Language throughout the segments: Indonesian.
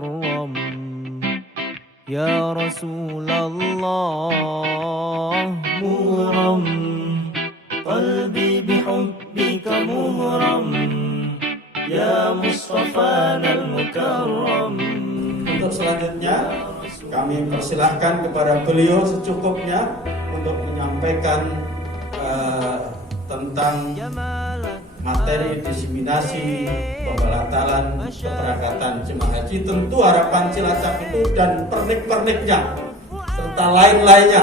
المكرم يا رسول الله مغرم قلبي بحبك مغرم يا مصطفانا المكرم. Untuk selanjutnya kami persilahkan kepada beliau secukupnya untuk menyampaikan tentang materi diseminasi pembelatalan keberangkatan jemaah haji. Tentu harapan Cilacap itu dan pernik-perniknya serta lain-lainnya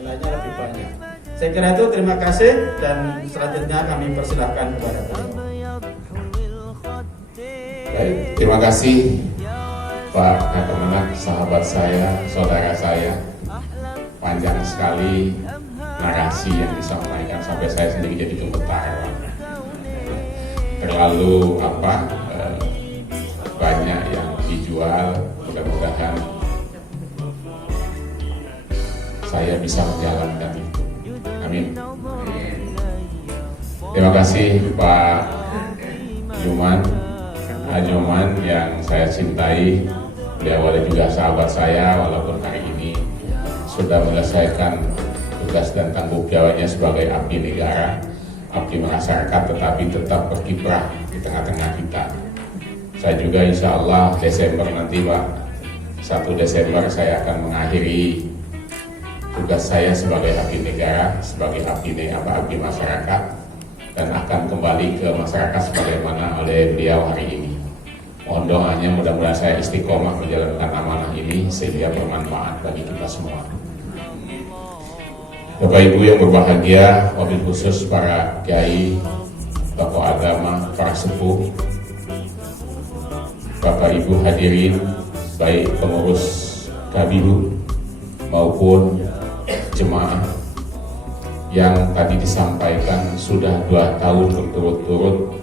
lebih banyak. Saya kira itu, terima kasih, dan selanjutnya kami persilahkan kepada beliau. Baik, terima kasih Pak Kemenak, sahabat saya, saudara saya. Panjang sekali narasi yang disampaikan sampai saya sendiri jadi gemetar. Terlalu banyak yang dijual. Mudah-mudahan saya bisa menjalankan itu. Amin. Terima kasih Pak Nyoman yang saya cintai. Beliau adalah juga sahabat saya, walaupun hari ini sudah menyelesaikan tugas dan tanggung jawabnya sebagai abdi negara, abdi masyarakat, tetapi tetap berkiprah di tengah-tengah kita. Saya juga insya Allah Desember nanti Pak, 1 Desember saya akan mengakhiri tugas saya sebagai abdi negara, sebagai abdi masyarakat, dan akan kembali ke masyarakat sebagaimana oleh beliau hari ini. Mohon doanya, mudah-mudahan saya istiqomah menjalankan amanah ini sehingga bermanfaat bagi kita semua. Bapak Ibu yang berbahagia, wabil khusus para kiai, tokoh agama, para sepuh, Bapak Ibu hadirin, baik pengurus Kabiru maupun jemaah yang tadi disampaikan sudah 2 tahun berturut-turut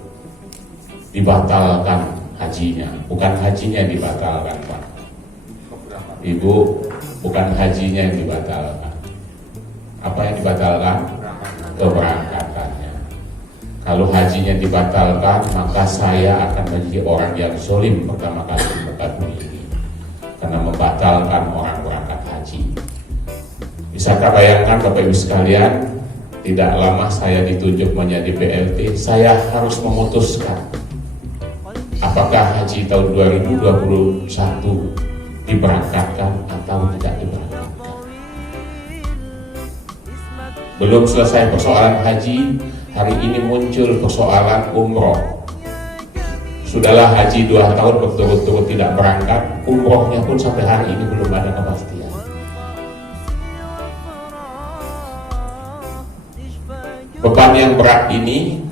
dibatalkan hajinya. Bukan hajinya yang dibatalkan Pak Ibu, bukan hajinya yang dibatalkan. Apa yang dibatalkan? Keberangkatannya. Kalau hajinya dibatalkan, maka saya akan menjadi orang yang zalim pertama kali di muka bumi ini, karena membatalkan orang berangkat haji. Bisakah bayangkan Bapak Ibu sekalian, tidak lama saya ditunjuk menjadi BLT, saya harus memutuskan apakah haji tahun 2021 diberangkatkan atau tidak diberangkatkan. Belum selesai persoalan haji, hari ini muncul persoalan umroh. Sudahlah haji 2 tahun berturut-turut tidak berangkat, umrohnya pun sampai hari ini belum ada kepastian. Beban yang berat ini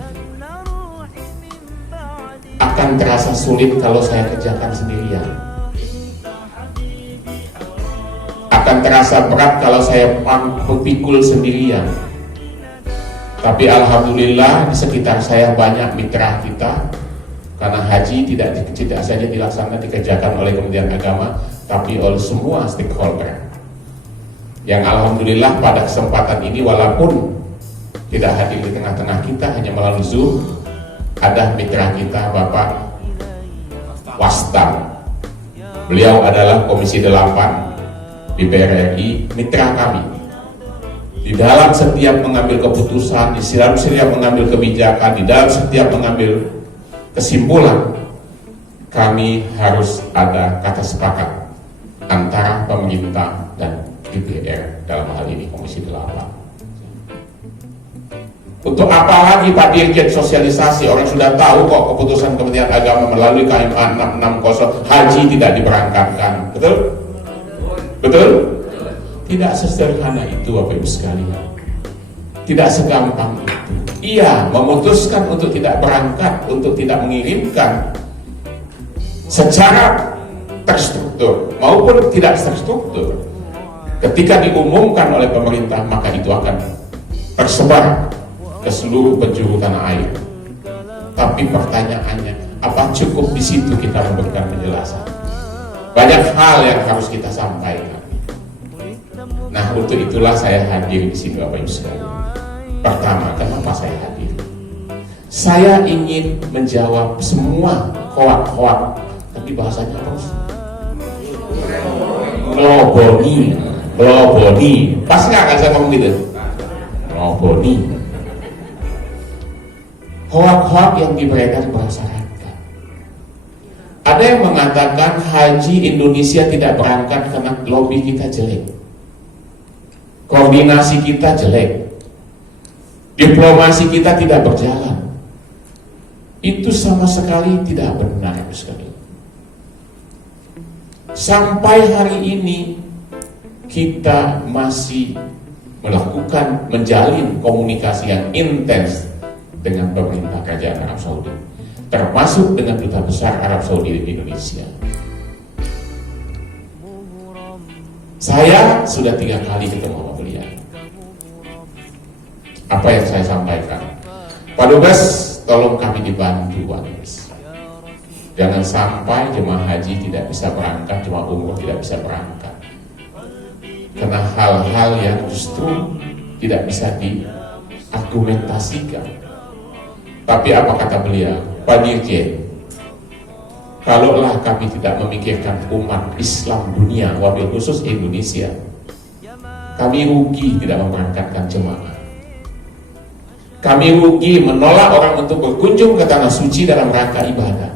akan terasa sulit kalau saya kerjakan sendirian. Akan terasa berat kalau saya pikul sendirian. Tapi alhamdulillah di sekitar saya banyak mitra kita, karena haji tidak saja dilaksanakan dikerjakan oleh Kementerian Agama, tapi oleh semua stakeholder. Yang alhamdulillah pada kesempatan ini, walaupun tidak hadir di tengah-tengah kita, hanya melalui Zoom, ada mitra kita Bapak Wastam. Beliau adalah Komisi 8 di PRRI, mitra kami. Di dalam setiap mengambil keputusan, di dalam setiap mengambil kebijakan, di dalam setiap mengambil kesimpulan, kami harus ada kata sepakat antara pemerintah dan DPR, dalam hal ini Komisi 8. Untuk apa lagi Pak Dirjen sosialisasi? Orang sudah tahu kok keputusan Kementerian Agama melalui KMA 660 haji tidak diberangkatkan. Betul? Betul? Tidak sesederhana itu Bapak Ibu sekalian. Tidak segampang itu. Iya, memutuskan untuk tidak berangkat, untuk tidak mengirimkan secara terstruktur maupun tidak terstruktur. Ketika diumumkan oleh pemerintah, maka itu akan tersebar ke seluruh penjuru tanah air. Tapi pertanyaannya, apa cukup di situ kita memberikan penjelasan? Banyak hal yang harus kita sampaikan. Nah, untuk itulah saya hadir di sini Bapak Ibu sekalian. Pertama, kenapa saya hadir? Saya ingin menjawab semua hoak-hoak, tapi bahasanya apa? Nobody. Pas nggak kan saya ngomong gitu? Nobody. Hoak-hoak yang diberikan masyarakat. Ada yang mengatakan haji Indonesia tidak berangkat karena lobby kita jelek, koordinasi kita jelek, diplomasi kita tidak berjalan. Itu sama sekali tidak benar sekali. Sampai hari ini kita masih melakukan, menjalin komunikasi yang intens dengan pemerintah Kerajaan Arab Saudi, termasuk dengan Duta Besar Arab Saudi di Indonesia. Saya sudah 3 kali ketemu sama beliau. Apa yang saya sampaikan? Pak Dubes, tolong kami dibantu, Pak Dubes. Jangan sampai jemaah haji tidak bisa berangkat, jemaah umroh tidak bisa berangkat, karena hal-hal yang justru tidak bisa diargumentasikan. Tapi apa kata beliau? Pak Dirjen, kalaulah kami tidak memikirkan umat Islam dunia, wabil khusus Indonesia, kami rugi tidak memberangkatkan jemaah. Kami rugi menolak orang untuk berkunjung ke tanah suci dalam rangka ibadah.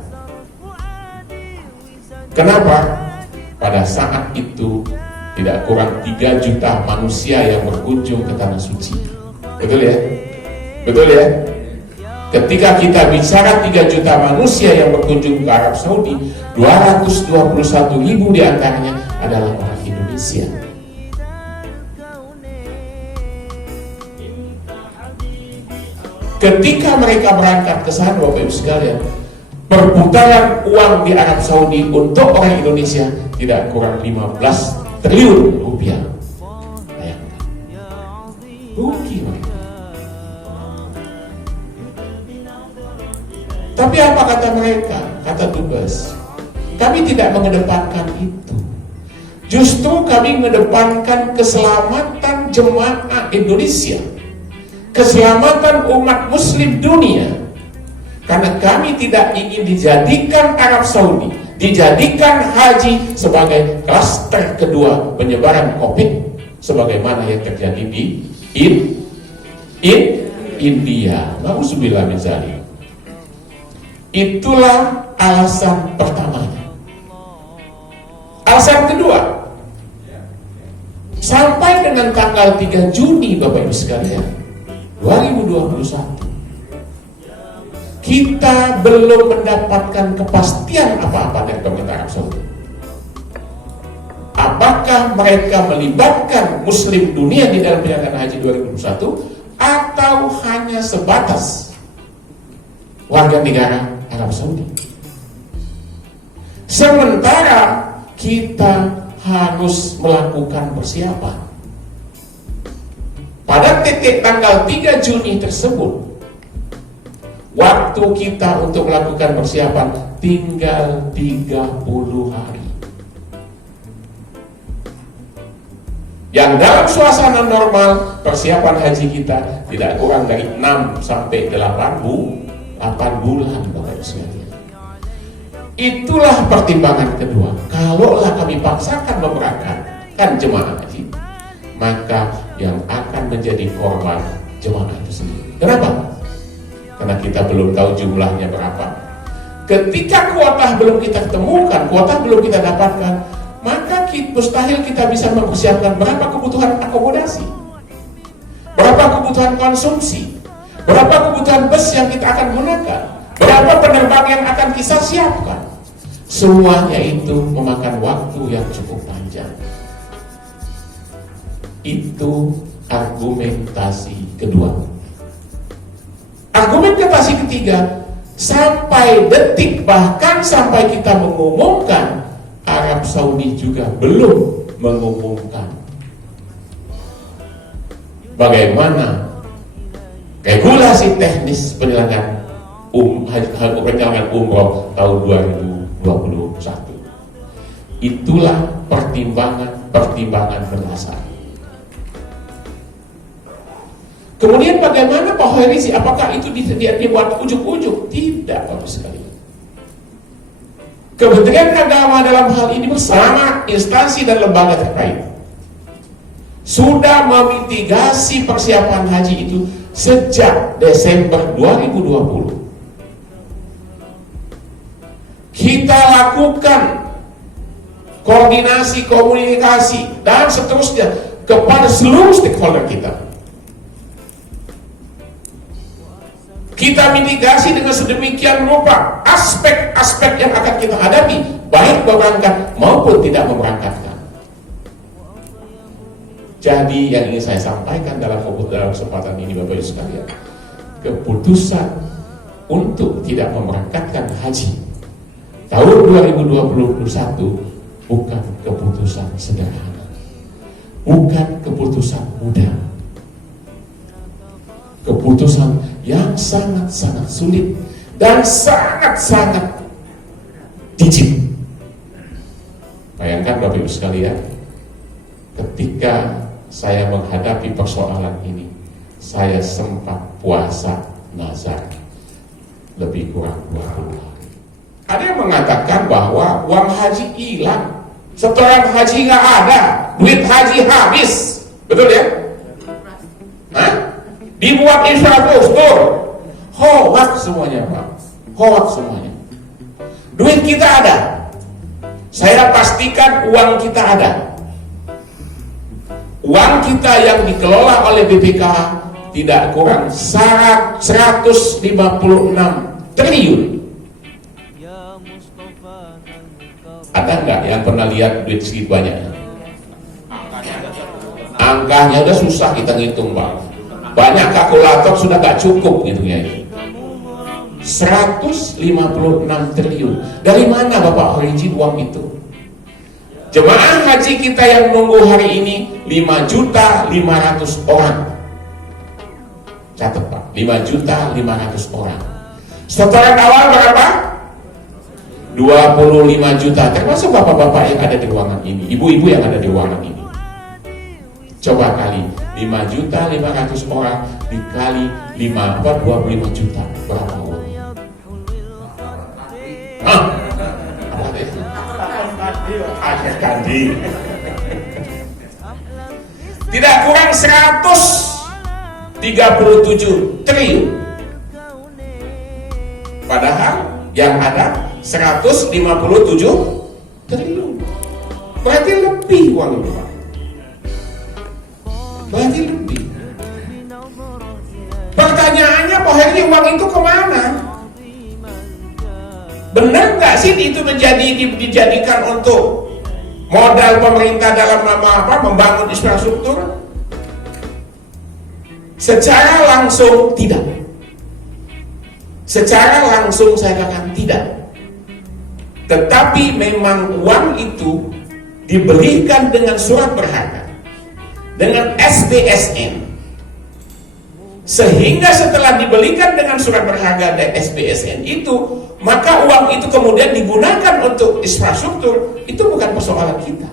Kenapa? Pada saat itu tidak kurang 3 juta manusia yang berkunjung ke tanah suci. Betul ya? Betul ya? Ketika kita bicara 3 juta manusia yang berkunjung ke Arab Saudi, 221.000 diantaranya adalah orang Indonesia. Ketika mereka berangkat ke sana, Bapak Ibu sekalian, perputaran uang di Arab Saudi untuk orang Indonesia tidak kurang 15 triliun rupiah. Bayangkan, rugi mereka. Tapi apa kata mereka? Kata Dubes, kami tidak mengedepankan itu. Justru kami mengedepankan keselamatan jemaah Indonesia, keselamatan umat muslim dunia. Karena kami tidak ingin dijadikan Arab Saudi, dijadikan haji sebagai klaster kedua penyebaran COVID, sebagaimana yang terjadi di India. Nauzubillah min dzalik. Itulah alasan pertamanya. Alasan kedua, sampai dengan tanggal 3 Juni Bapak Ibu sekalian 2021, kita belum mendapatkan kepastian apa-apa dari pemerintah Arab Saudi. Apakah mereka melibatkan muslim dunia di dalam penyelenggaraan haji 2021 atau hanya sebatas warga negara Arab Saudi? Sementara kita harus melakukan persiapan. Pada titik tanggal 3 Juni tersebut, waktu kita untuk melakukan persiapan tinggal 30 hari. Yang dalam suasana normal, persiapan haji kita tidak kurang dari 6 sampai 8 bulan, Bapak Ibu sekalian. Itulah pertimbangan kedua. Kalaulah kami paksakan memberangkatkan jemaah haji, maka yang akan menjadi korban jemaah itu sendiri. Kenapa? Karena kita belum tahu jumlahnya berapa. Ketika kuota belum kita temukan, kuota belum kita dapatkan, maka mustahil kita bisa mempersiapkan berapa kebutuhan akomodasi, berapa kebutuhan konsumsi, berapa kebutuhan bus yang kita akan gunakan, berapa penerbang yang akan kita siapkan. Semuanya itu memakan waktu yang cukup panjang. Itu argumentasi kedua. Argumentasi ketiga, sampai detik, bahkan sampai kita mengumumkan, Arab Saudi juga belum mengumumkan bagaimana regulasi teknis penyelenggaraan umroh tahun 2021. Itulah pertimbangan mendasar. Kemudian bagaimana Pak Hoirizi? Apakah itu dibuat ujuk-ujuk? Tidak, Bapak sekalian. Kementerian Agama dalam hal ini bersama instansi dan lembaga terkait sudah memitigasi persiapan haji itu sejak Desember 2020. Kita lakukan koordinasi, komunikasi, dan seterusnya kepada seluruh stakeholder kita. Kita mitigasi dengan sedemikian rupa aspek-aspek yang akan kita hadapi, baik berangkat maupun tidak memberangkatkan. Jadi yang ingin saya sampaikan dalam kesempatan ini Bapak Ibu sekalian, keputusan untuk tidak memberangkatkan haji tahun 2021 bukan keputusan sederhana, bukan keputusan mudah, keputusan yang sangat-sangat sulit dan sangat-sangat dijit. Bayangkan Bapak Ibu sekalian, ketika saya menghadapi persoalan ini, saya sempat puasa nazar lebih kurang 20 hari. Ada yang mengatakan bahwa uang haji hilang, setoran haji nggak ada, duit haji habis, betul ya? Hah? Dibuat infrastruktur, hoax semuanya Pak, hoax semuanya. Duit kita ada, saya pastikan uang kita ada. Uang kita yang dikelola oleh BPK tidak kurang 156 triliun. Ada nggak yang pernah lihat duit segitu banyak? Angkanya udah susah kita ngitung Pak. Banyak kalkulator sudah nggak cukup gitu ya. 156 triliun. Dari mana Bapak origin uang itu? Jemaah haji kita yang nunggu hari ini 5.500.000 orang. Catat Pak, 5.500.000 orang. Setoran awal berapa? 25 juta, termasuk bapak-bapak yang ada di ruangan ini, ibu-ibu yang ada di ruangan ini. Coba kali 5.500.000 orang dikali 25 juta, berapa uang? Hah? Apa itu? Akhir kandi. Tidak kurang 137 triliun. Padahal yang ada 157 triliun. Berarti lebih uang itu Pak. Berarti lebih. Pertanyaannya Pak Heri, uang itu kemana? Benar nggak sih itu dijadikan untuk modal pemerintah dalam membangun infrastruktur? Secara langsung tidak. Secara langsung saya katakan tidak. Tetapi memang uang itu dibelikan dengan surat berharga, dengan SBSN. Sehingga setelah dibelikan dengan surat berharga dan SBSN itu, maka uang itu kemudian digunakan untuk infrastruktur. Itu bukan persoalan kita.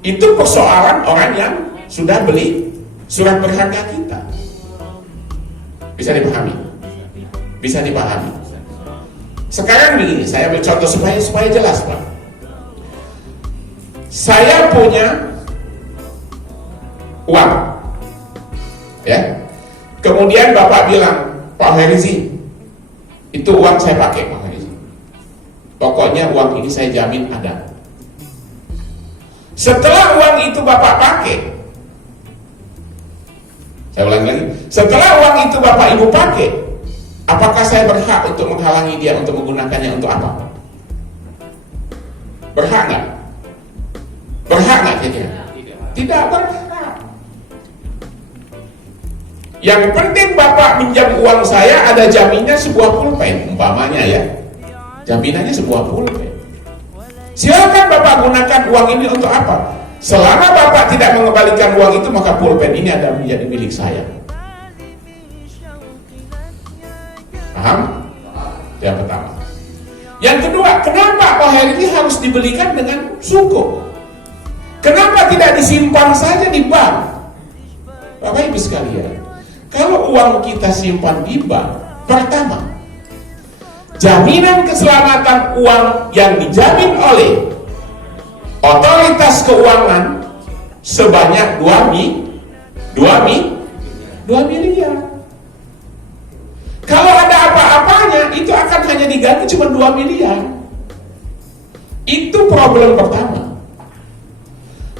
Itu persoalan orang yang sudah beli surat berharga kita. Bisa dipahami? Bisa dipahami. Sekarang begini, saya ambil contoh supaya jelas Pak. Saya punya uang, ya. Kemudian Bapak bilang, Pak Herizi, itu uang saya pakai Pak Herizi. Pokoknya uang ini saya jamin ada. Setelah uang itu Bapak pakai, saya ulangi lagi, setelah uang itu Bapak Ibu pakai, apakah saya berhak untuk menghalangi dia untuk menggunakannya untuk apa? Berhak nggak? Berhak nggak kira-kira? Tidak berhak. Yang penting Bapak minjam uang saya ada jaminnya sebuah pulpen, umpamanya ya. Jaminannya sebuah pulpen. Silakan Bapak gunakan uang ini untuk apa? Selama Bapak tidak mengembalikan uang itu, maka pulpen ini ada menjadi milik saya. Paham? Yang pertama. Yang kedua, kenapa Pak Heri ini harus dibelikan dengan sukuk? Kenapa tidak disimpan saja di bank? Bapak Ibu sekalian, kalau uang kita simpan di bank, pertama, jaminan keselamatan uang yang dijamin oleh otoritas keuangan sebanyak 2 miliar. Kalau ada apa-apanya, itu akan hanya diganti cuma 2 miliar. Itu problem pertama.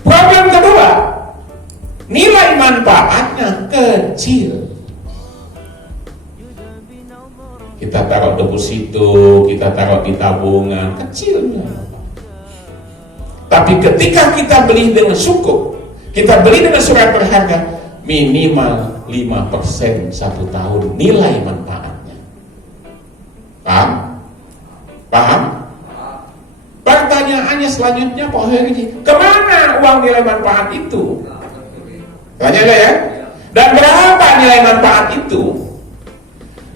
Problem kedua, nilai manfaatnya kecil. Kita taruh deposito, kita taruh di tabungan, kecilnya. Tapi ketika kita beli dengan sukuk, kita beli dengan surat berharga, minimal 5% 1 tahun nilai manfaatnya. Paham? Paham? Pertanyaannya selanjutnya Pak Heri, kemana uang nilai manfaat itu? Tanya gak ya? Dan berapa nilai manfaat itu?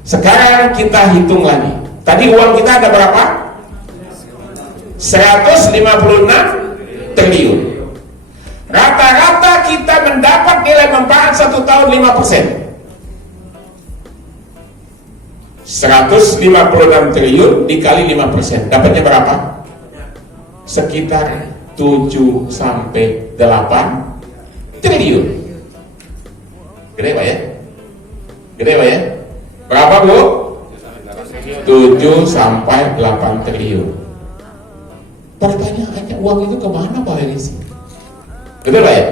Sekarang kita hitung lagi. Tadi uang kita ada berapa? 156 triliun. Rata-rata kita mendapat nilai manfaat 1 tahun 5%. 156 triliun dikali 5%. Dapatnya berapa? Sekitar 7 sampai 8 triliun. Gede Pak ya? Gede Pak ya? Berapa Bu? 7 sampai 8 triliun. Pertanyaannya, uang itu kemana Pak Elisi? Betul Pak ya?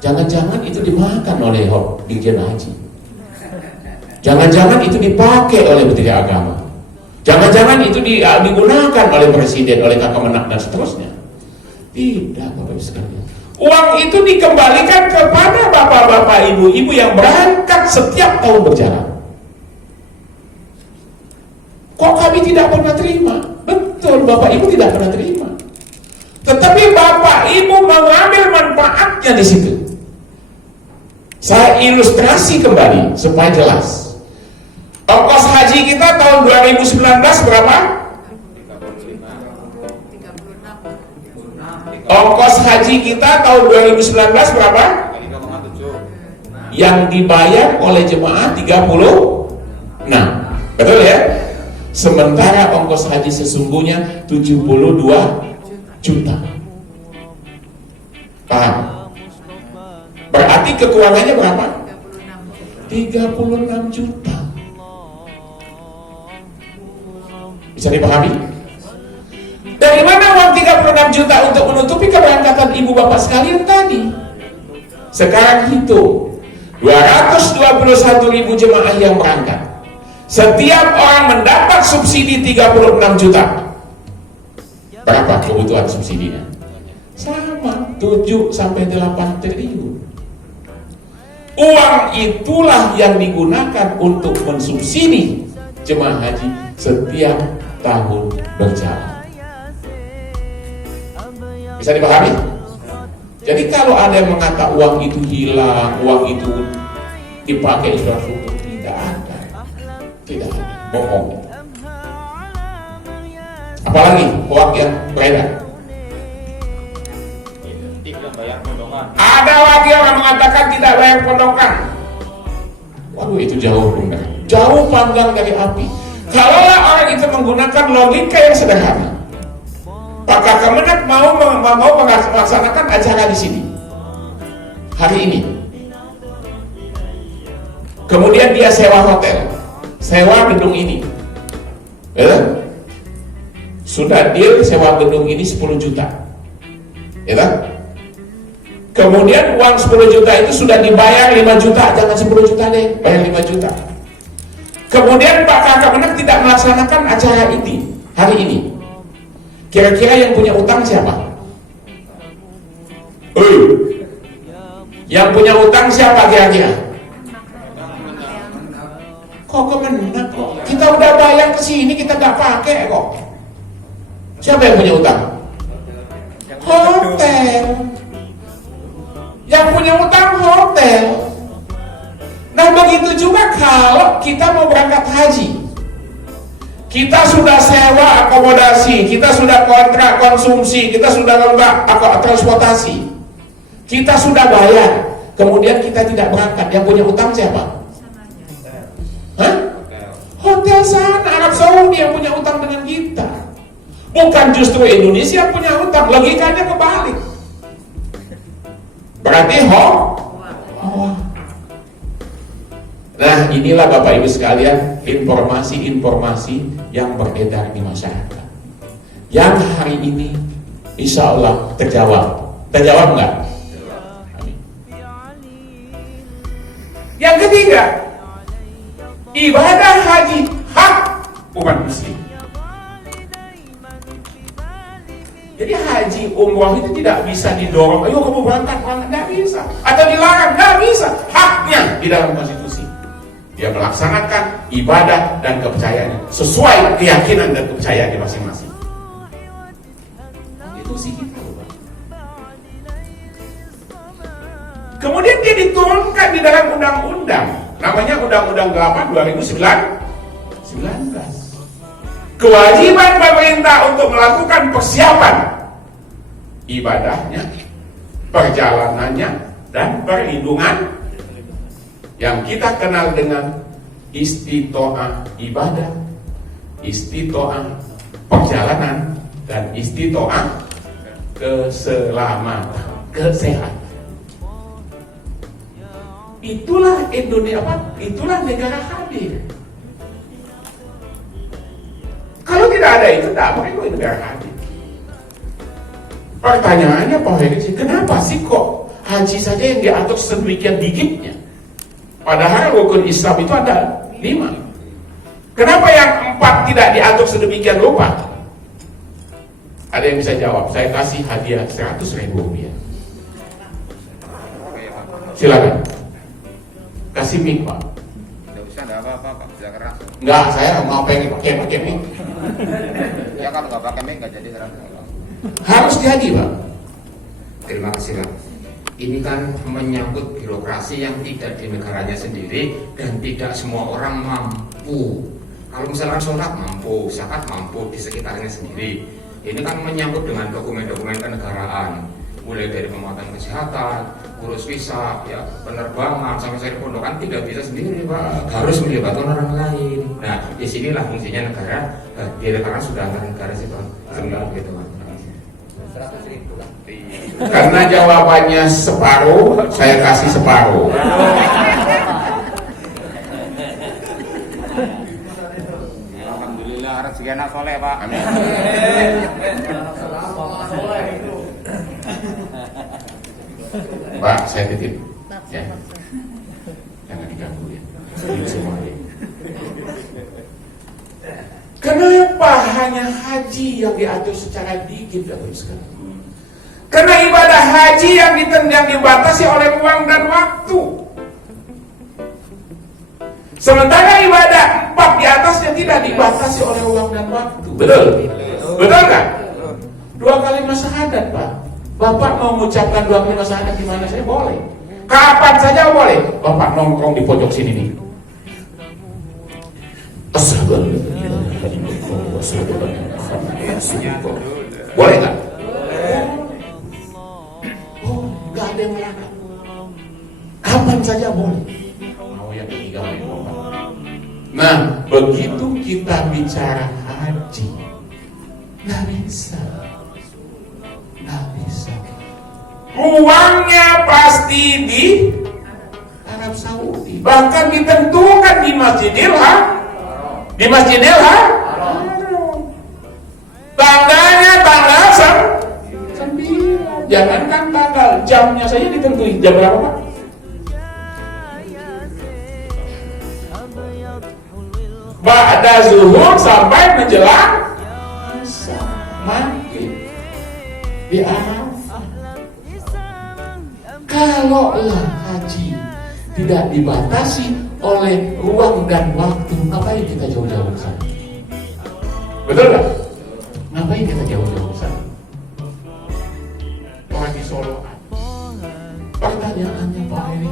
Jangan-jangan itu dimakan oleh Dirjen Haji. Jangan-jangan itu dipakai oleh Menteri Agama. Jangan-jangan itu digunakan oleh Presiden, oleh Kakak Menak dan seterusnya. Tidak Bapak Ibu sekalian. Uang itu dikembalikan kepada bapak-bapak, ibu-ibu yang berangkat setiap tahun berjalan. Kok kami tidak pernah terima? Betul, bapak ibu tidak pernah terima. Tetapi bapak ibu mengambil manfaatnya di situ. Saya ilustrasi kembali supaya jelas. Ongkos haji kita tahun 2019 berapa? Ongkos haji kita tahun 2019 berapa? Yang dibayar oleh jemaah 36. Betul ya? Sementara ongkos haji sesungguhnya 72 juta. Paham? Berarti kekurangannya berapa? 36 juta. Bisa dipahami? Dari mana uang 36 juta untuk menutupi keberangkatan ibu bapak sekalian tadi? Sekarang hitung 221.000 jemaah yang berangkat. Setiap orang mendapat subsidi 36 juta. Berapa kebutuhan subsidinya? Sama 7 sampai 8 triliun. Uang itulah yang digunakan untuk mensubsidi jemaah haji setiap tahun berjalan. Bisa dipahami? Jadi kalau ada yang mengatakan uang itu hilang, uang itu dipakai infrastruktur, tidak ada. Tidak ada, bohong. Apalagi hoak yang beredar. Ada lagi orang mengatakan tidak bayar pondokan. Waduh, itu jauh benar. Jauh panggang dari api. Kalaulah orang itu menggunakan logika yang sederhana, Pak Kemenak mau melaksanakan acara di sini hari ini. Kemudian dia sewa hotel, sewa gedung ini. Sudah deal sewa gedung ini 10 juta. Kemudian uang 10 juta itu sudah dibayar 5 juta, jangan 10 juta deh, bayar 5 juta. Kemudian Pak Kemenak tidak melaksanakan acara ini hari ini. Kira-kira yang punya utang siapa? Yang punya utang siapa kira-kira? Kok Kemenak kok? Kita udah bayar ke sini, kita nggak pakai kok. Siapa yang punya utang? Hotel. Yang punya utang hotel. Nah begitu juga kalau kita mau berangkat haji. Kita sudah sewa akomodasi, kita sudah kontrak konsumsi, kita sudah kontrak transportasi, kita sudah bayar, kemudian kita tidak berangkat. Yang punya utang siapa? Hah? Hotel. hotel sana, Arab Saudi yang punya utang dengan kita. Bukan justru Indonesia yang punya utang, logikanya kebalik. Berarti Nah, inilah Bapak Ibu sekalian informasi-informasi yang beredar di masyarakat. Yang hari ini insya Allah terjawab. Terjawab nggak? Amin. Yang ketiga, ibadah haji hak umat muslim. Jadi haji umroh itu tidak bisa didorong, ayo kamu berangkat, nggak bisa. Atau dilarang, nggak bisa. Haknya di dalam konstitusi. Dia melaksanakan ibadah dan kepercayaannya sesuai keyakinan dan kepercayaan masing-masing. Konstitusi kita, Pak. Kemudian dia diturunkan di dalam undang-undang, namanya Undang-Undang 8 2019. Kewajiban pemerintah untuk melakukan persiapan ibadahnya, perjalanannya, dan perlindungan yang kita kenal dengan istitoah ibadah, istitoah perjalanan, dan istitoah keselamatan, kesehatan. Itulah Indonesia, itulah negara hadir. Kalau tidak ada itu, tidak mungkin negara hadir. Pertanyaannya Pak Heri, kenapa sih kok haji saja yang diatur sedemikian dikitnya? Padahal rukun Islam itu ada 5. Kenapa yang 4 tidak diatur sedemikian rupa? Ada yang bisa jawab? Saya kasih hadiah 100.000 rupiah. Silakan. Kasih mic, Pak. Tidak usah, tidak apa-apa, Pak. Bisa keras. Enggak, saya mau pakai mic. Ya kalau nggak pakai mic nggak jadi keras. Harus jadi, Pak. Terima kasih, Pak. Ini kan menyangkut birokrasi yang tidak di negaranya sendiri dan tidak semua orang mampu. Kalau misalkan sholat mampu, zakat mampu di sekitarnya sendiri. Ini kan menyangkut dengan dokumen-dokumen kenegaraan, mulai dari pemotongan kesehatan, urus visa, ya penerbangan, sampai saya pondokan tidak bisa sendiri, Pak. Harus melibatkan orang lain. Nah, disinilah fungsinya negara. Di negara sudah negara sih, Pak. Sebenarnya gitu, Pak. Karena jawabannya separuh, saya kasih separuh. Alhamdulillah rezeki anak soleh, Pak. Amin. Pak, saya titip. Ya. Jangan diganggu ya. Ini semuanya. Kenapa hanya haji yang diatur secara dikit atau sekarang? Karena ibadah haji yang dibatasi oleh uang dan waktu. Sementara ibadah 4 di atasnya tidak dibatasi oleh uang dan waktu. Betul? Betul kan? 2 kalimat syahadat, Pak. Bapak mau mengucapkan 2 kalimat syahadat di mana saya boleh. Kapan saja boleh. Bapak nongkrong di pojok sini nih. Boleh nggak? Oh, nggak ada yang melarang. Kapan saja boleh. Mau yang ketiga, nah, begitu kita bicara haji, nggak bisa. Ruangnya pasti di Arab Saudi, bahkan ditentukan di Masjidil Haram. Tanggalnya tanggal 9. Jangankan tanggal, jamnya saja ditentuin. Jam berapa, Pak? Ba'da zuhur sampai menjelang maghrib di Arafah. Kalaulah haji tidak dibatasi oleh ruang dan waktu, ngapain kita jauh-jauh ke sana? Betul nggak? Ngapain kita jauh-jauh ke sana? Orang di Solo. Pertanyaannya Pak Heri,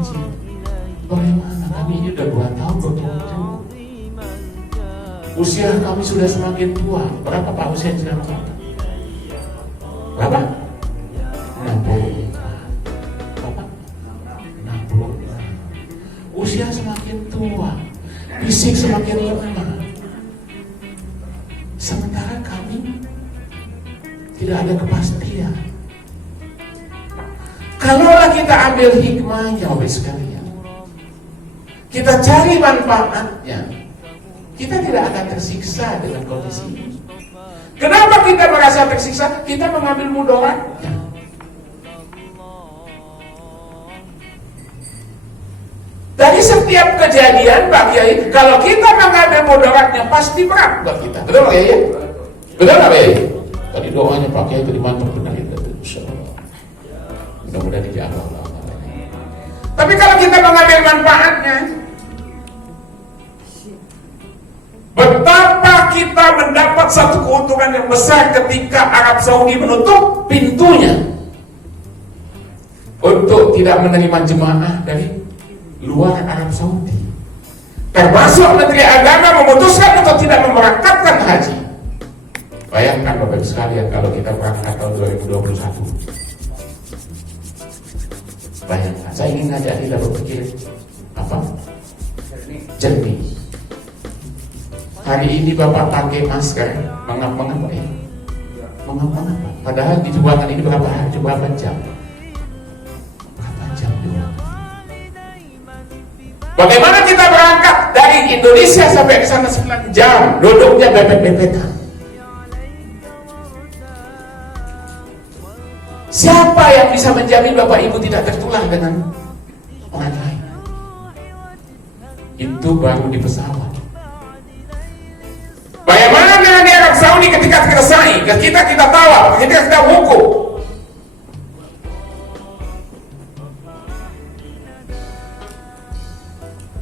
bagaimana kami ini udah 2 tahun berturut-turut? Usia kami sudah semakin tua. Berapa Pak usia sekarang? Berapa? 60. Berapa? 60. Usia semakin tua, fisik semakin lemah. Tidak ada kepastian. Kalaulah kita ambil hikmahnya, Bapak sekalian, kita cari manfaatnya, kita tidak akan tersiksa dengan kondisi ini. Kenapa kita merasa tersiksa? Kita mengambil mudaratnya. Dari setiap kejadian, Pak Kiai, kalau kita mengambil mudaratnya pasti berat buat kita. Betul Pak Kiai? Betul Pak Kiai? Tadi doanya Pak Kiai itu dimantap benar itu, insyaallah. Mudah-mudahan dijawab. Tapi kalau kita mengambil manfaatnya, betapa kita mendapat satu keuntungan yang besar ketika Arab Saudi menutup pintunya untuk tidak menerima jemaah dari luar Arab Saudi. Termasuk Menteri Agama memutuskan untuk tidak memberangkatkan haji. Bayangkan Bapak sekalian kalau kita berangkat tahun 2021. Bayangkan, saya ingin ngajak kita berpikir apa? Jernih. Hari ini Bapak pakai masker, mengapa ya? Mengapa? Padahal di ruangan ini berapa jam? Berapa jam di ruangan? Bagaimana kita berangkat dari Indonesia sampai ke sana 9 jam, duduknya bebek-bebekan. Siapa yang bisa menjamin Bapak Ibu tidak tertular dengan orang lain? Itu baru di pesawat. Bagaimana dengan di Arab Saudi ketika kita sa'i, ketika kita tawaf, ketika kita wukuf?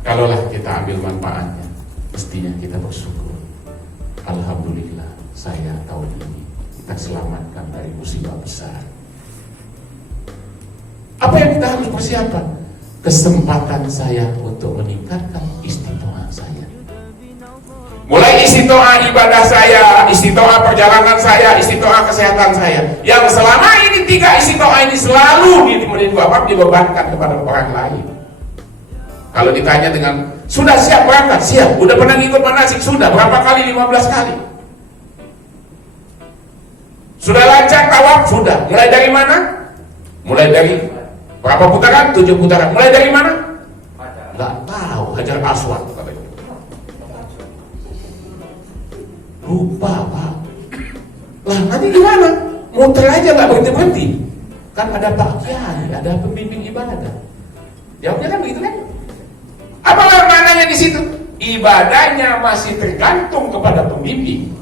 Kalaulah kita ambil manfaatnya, mestinya kita bersyukur. Alhamdulillah, saya tahun ini kita selamatkan dari musibah besar. Apa yang kita harus persiapkan? Kesempatan saya untuk meningkatkan istiqomah saya. Mulai istiqomah ibadah saya, istiqomah perjalanan saya, istiqomah kesehatan saya. Yang selama ini 3 istiqomah ini selalu dibebankan kepada orang lain. Kalau ditanya dengan sudah siap berangkat? Siap. Udah pernah ngikut manasik? Sudah. Berapa kali? 15 kali. Sudah lancar tawaf? Sudah. Mulai dari mana? Mulai dari berapa putaran? 7 putaran. Mulai dari mana? Nggak tahu. Hajar Aswad. Lupa Pak. Lah nanti gimana? Muter aja nggak berhenti-berhenti. Kan ada Pak Kiai, ada pembimbing ibadah. Jawabnya kan begitu kan? Apa maknanya di situ? Ibadahnya masih tergantung kepada pembimbing.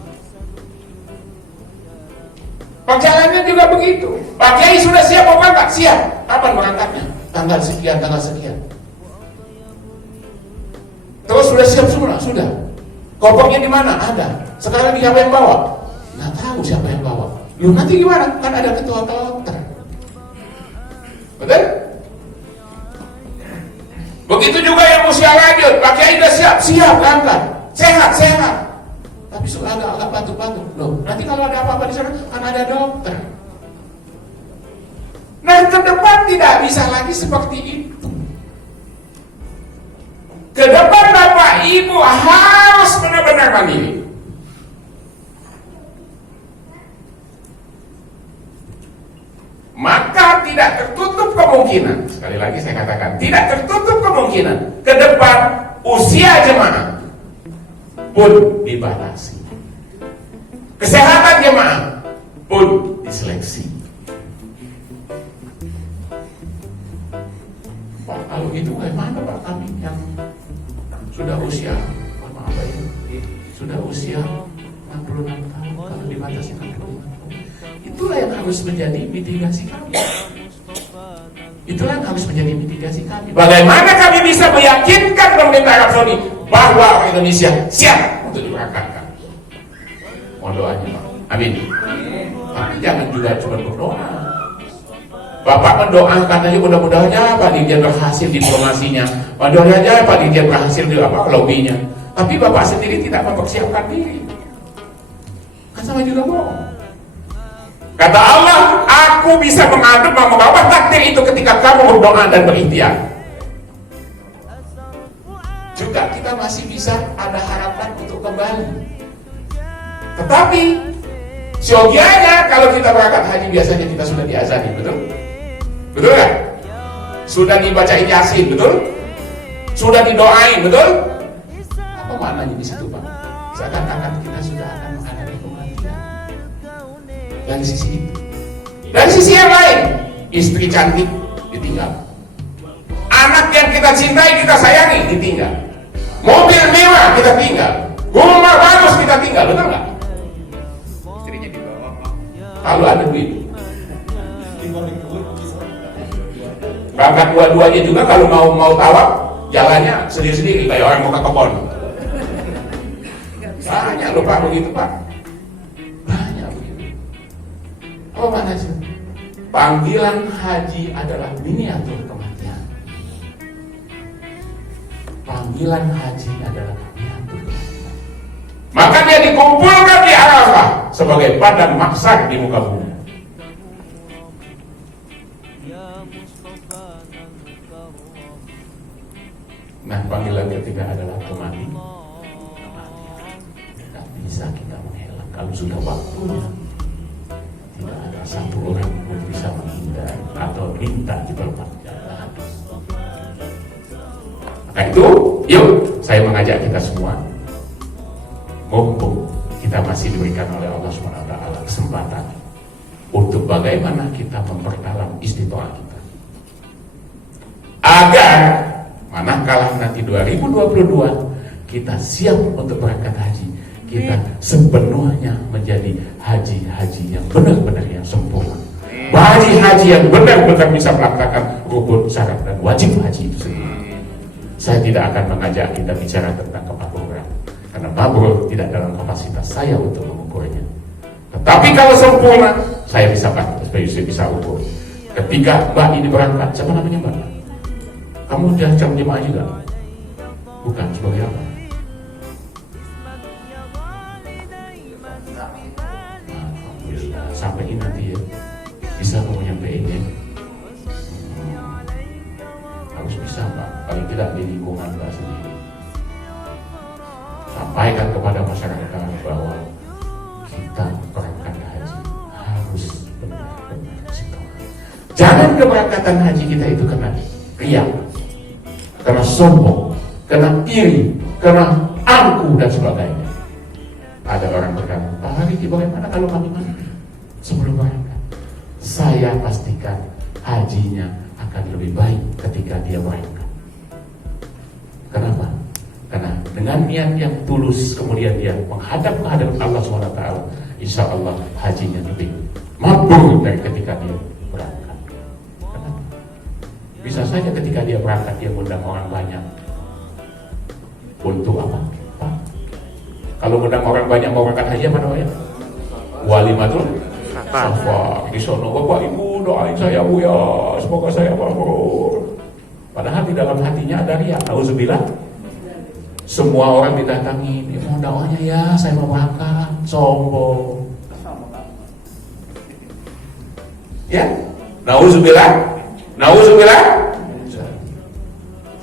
Perjalanannya juga begitu. Pak Kiai sudah siap mau berangkat? Siap. Kapan berangkatnya? Tanggal sekian, tanggal sekian. Terus sudah siap semua? Sudah. Kopernya di mana? Ada. Sekarang siapa yang bawa? Nggak tahu siapa yang bawa. Lu nanti gimana? Kan ada ketua kloter. Betul? Begitu juga yang usia lanjut. Pak Kiai sudah siap? Siap berangkat. Sehat. Tapi suka agak batuk-batuk. Loh, nanti kalau ada apa-apa di sana kan ada dokter. Nah, ke depan tidak bisa lagi seperti itu. Ke depan Bapak Ibu harus benar-benar mandiri. Maka tidak tertutup kemungkinan, sekali lagi saya katakan, tidak tertutup kemungkinan ke depan usia jemaah pun dibatasi, kesehatan jemaah pun diseleksi. Pak, kalau gitu bagaimana Pak kami yang sudah usia, maaf Pak ya, sudah usia 66 tahun kalau dibatasi 66 tahun? Itulah yang harus menjadi mitigasi kami. Itulah yang harus menjadi mitigasi kami. Bagaimana kami bisa meyakinkan pemerintah Arab Saudi bahwa Indonesia siap untuk diberangkatkan? Mohon doanya Pak. Amin. Tapi jangan juga cuma berdoa. Bapak mendoakan aja mudah-mudahan aja Pak Dirjen berhasil diplomasinya, mudah-mudahan aja Pak Dirjen berhasil di lobbynya. Tapi Bapak sendiri tidak mempersiapkan diri. Kan sama juga bohong. Kata Allah, aku bisa mengaduk membawa takdir itu ketika kamu berdoa dan berikhtiar. Juga kita masih bisa ada harapan untuk kembali. Tetapi siogianya kalau kita berangkat haji biasanya kita sudah diazani, betul? Betul kan? Sudah dibacain Yasin, betul? Sudah didoain, betul? Apa maknanya di situ, Pak? Seakan-akan kita sudah akan menghadapi kematian. Dari sisi itu. Dari sisi yang lain, istri cantik ditinggal. Anak yang kita cintai, kita sayangi, ditinggal. Mobil mewah kita tinggal. Rumah bagus kita tinggal, betul nggak? Istrinya dibawa, Pak. Kalau ada duit. Berangkat dua-duanya juga kalau mau tawaf, jalannya sendiri-sendiri kayak orang mau ke kebon. Banyak loh Pak begitu Pak. Banyak begitu. Apa maknanya? Panggilan haji adalah miniatur kematian. Panggilan haji adalah miniatur kematian. Maka dia dikumpulkan di Arafah sebagai padang mahsyar di muka bumi. Nah, panggilan ketiga adalah kematian. Tidak bisa kita mengelak kalau sudah waktunya. Tidak ada satu orang pun bisa menghindar atau minta diperpanjang. Maka itu, yuk saya mengajak kita semua, mumpung kita masih diberikan oleh Allah SWT kesempatan untuk bagaimana kita memperdalam istiqomah kita, agar manakala nanti 2022 kita siap untuk berangkat haji, kita sepenuhnya menjadi haji-haji yang benar-benar yang sempurna, haji-haji yang benar-benar bisa melaksanakan rukun, syarat dan wajib haji itu sendiri. Saya tidak akan mengajak kita bicara tentang kemabruran, karena mabrur tidak dalam kapasitas saya untuk mengukurnya. Tetapi kalau sempurna, saya bisa ukur. Ketika Mbak ini berangkat, siapa namanya Mbak? Kamu udah jam jemaah juga? Bukan, sebagai apa? Alhamdulillah, sampaiin nanti ya. Bisa kamu nyampein ya? Harus bisa Mbak, paling tidak di lingkungan Mbak sendiri. Sampaikan kepada masyarakat bahwa kita berangkat haji harus benar-benar istiqomah. Jangan keberangkatan haji kita itu kena riak, karena sombong, karena iri, karena angku dan sebagainya. Ada orang berkata, Pak Hariki bagaimana kalau kami mati sebelum berangkat? Saya pastikan hajinya akan lebih baik ketika dia berangkat. Kenapa? Karena dengan niat yang tulus kemudian dia menghadap Allah SWT, insya Allah hajinya lebih mabrur dari ketika dia berangkat. Kenapa? Bisa saja ketika dia berangkat dia mengundang orang banyak. Untuk apa? Pak, kalau mengundang orang banyak mau berangkat haji apa namanya? Walimatul safar. Di sono Bapak Ibu doain saya Bu ya, semoga saya mabrur. Padahal di dalam hatinya ada riya. Auzubillah. Semua orang didatangi, mau doanya ya, saya mau berangkat, sombong. Ya, nauzubillah.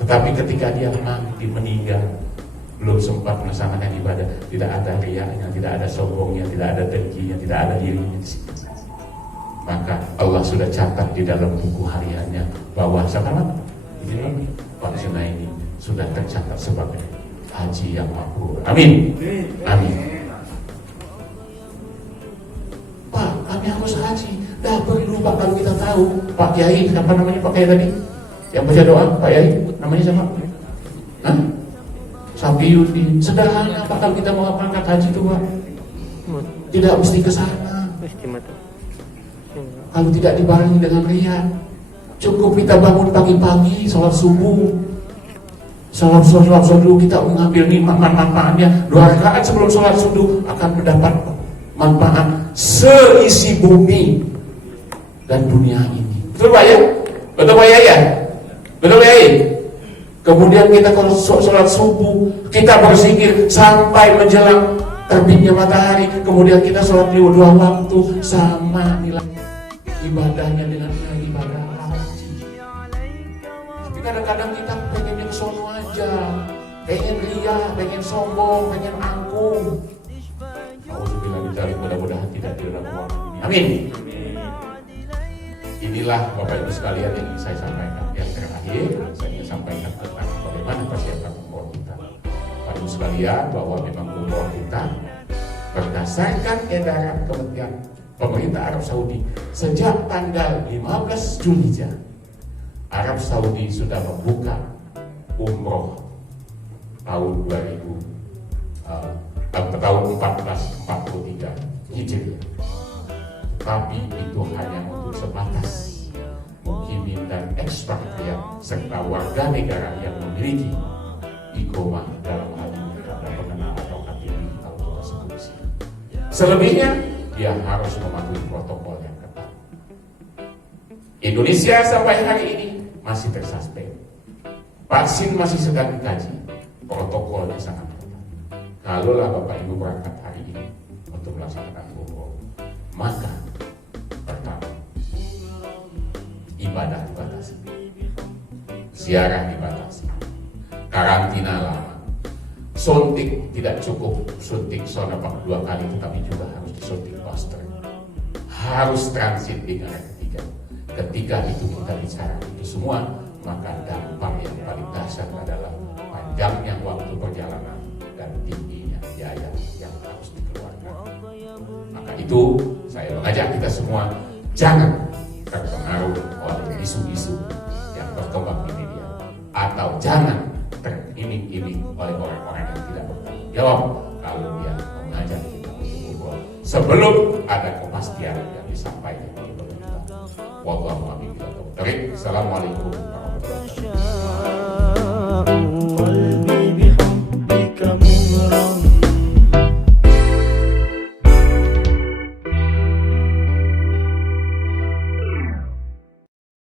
Tetapi ketika dia mati meninggal, belum sempat melaksanakan ibadah, tidak ada riyanya, tidak ada sombongnya, tidak ada dengkinya, tidak ada dirinya di situ. Maka Allah sudah catat di dalam buku hariannya bahwa sekarang ini Pak Junaidi sudah tercatat sebagai haji yang mabrur. Amin. Amin. Pak, kami harus haji. Dah beri dulu Pak, kalau kita tahu. Pak Kiai, siapa namanya Pak Kiai tadi? Yang baca doa, Pak Kiai, namanya siapa? Hah? Sabiuddin. Sederhana Pak, kalau kita mau berangkat haji itu Pak, tidak mesti ke sana. Kalau tidak dibarengi dengan riya, cukup kita bangun pagi-pagi, sholat subuh. Sholat subuh kita mengambil manfaatnya. 2 rakaat sebelum sholat subuh akan mendapat manfaat seisi bumi dan dunia ini. Betul Pak ya? Betul Pak ya? Betul Pak ya? Kemudian kita kalau sholat subuh kita berzikir sampai menjelang terbitnya matahari. Kemudian kita sholat 2 waktu, sama nilai ibadahnya dengan ibadah haji. Tapi kadang-kadang kita pengennya kesono aja, pengen riya, pengen sombong, pengen angkuh. Alhamdulillah, mudah-mudahan tidak di dalam ruangan ini Amin. Inilah Bapak Ibu sekalian yang ingin saya sampaikan. Yang terakhir, saya ingin sampaikan tentang bagaimana persiapan umroh kita. Bapak Ibu sekalian, bahwa memang umroh kita berdasarkan edaran Kementerian Pemerintah Arab Saudi sejak tanggal 15 Zulhijjah, Arab Saudi sudah membuka umroh tahun 1443 Hijriah. Tapi itu hanya untuk sebatas mukimin dan ekspatriat serta warga negara yang memiliki iqomah dalam hal ini tanda pengenal atau KTP atau konstitusi. Selebihnya dia harus mematuhi protokol yang ketat. Indonesia sampai hari ini masih tersuspend. Vaksin masih sedang dikaji. Protokolnya sangat ketat. Kalaulah Bapak Ibu berangkat hari ini untuk melaksanakan umroh, maka pertama, ibadah dibatasi, ziarah dibatasi, karantina lama, suntik tidak cukup suntik Sinovac 2 kali, tetapi juga harus disuntik booster, harus transit di negara ketiga. Ketika itu kita bicara itu semua, maka dampak yang paling dahsyat adalah panjangnya waktu perjalanan dan tingginya biaya yang harus dikeluarkan. Maka itu saya mengajak kita semua jangan terpengaruh oleh isu-isu yang berkembang di media, atau jangan teriming-iming oleh orang-orang yang tidak bertanggung jawab kalau dia mengajak kita untuk umroh sebelum ada kepastian yang disampaikan oleh pemerintah. Wallahu a'lam bishawab. Assalamualaikum warahmatullahi wabarakatuh.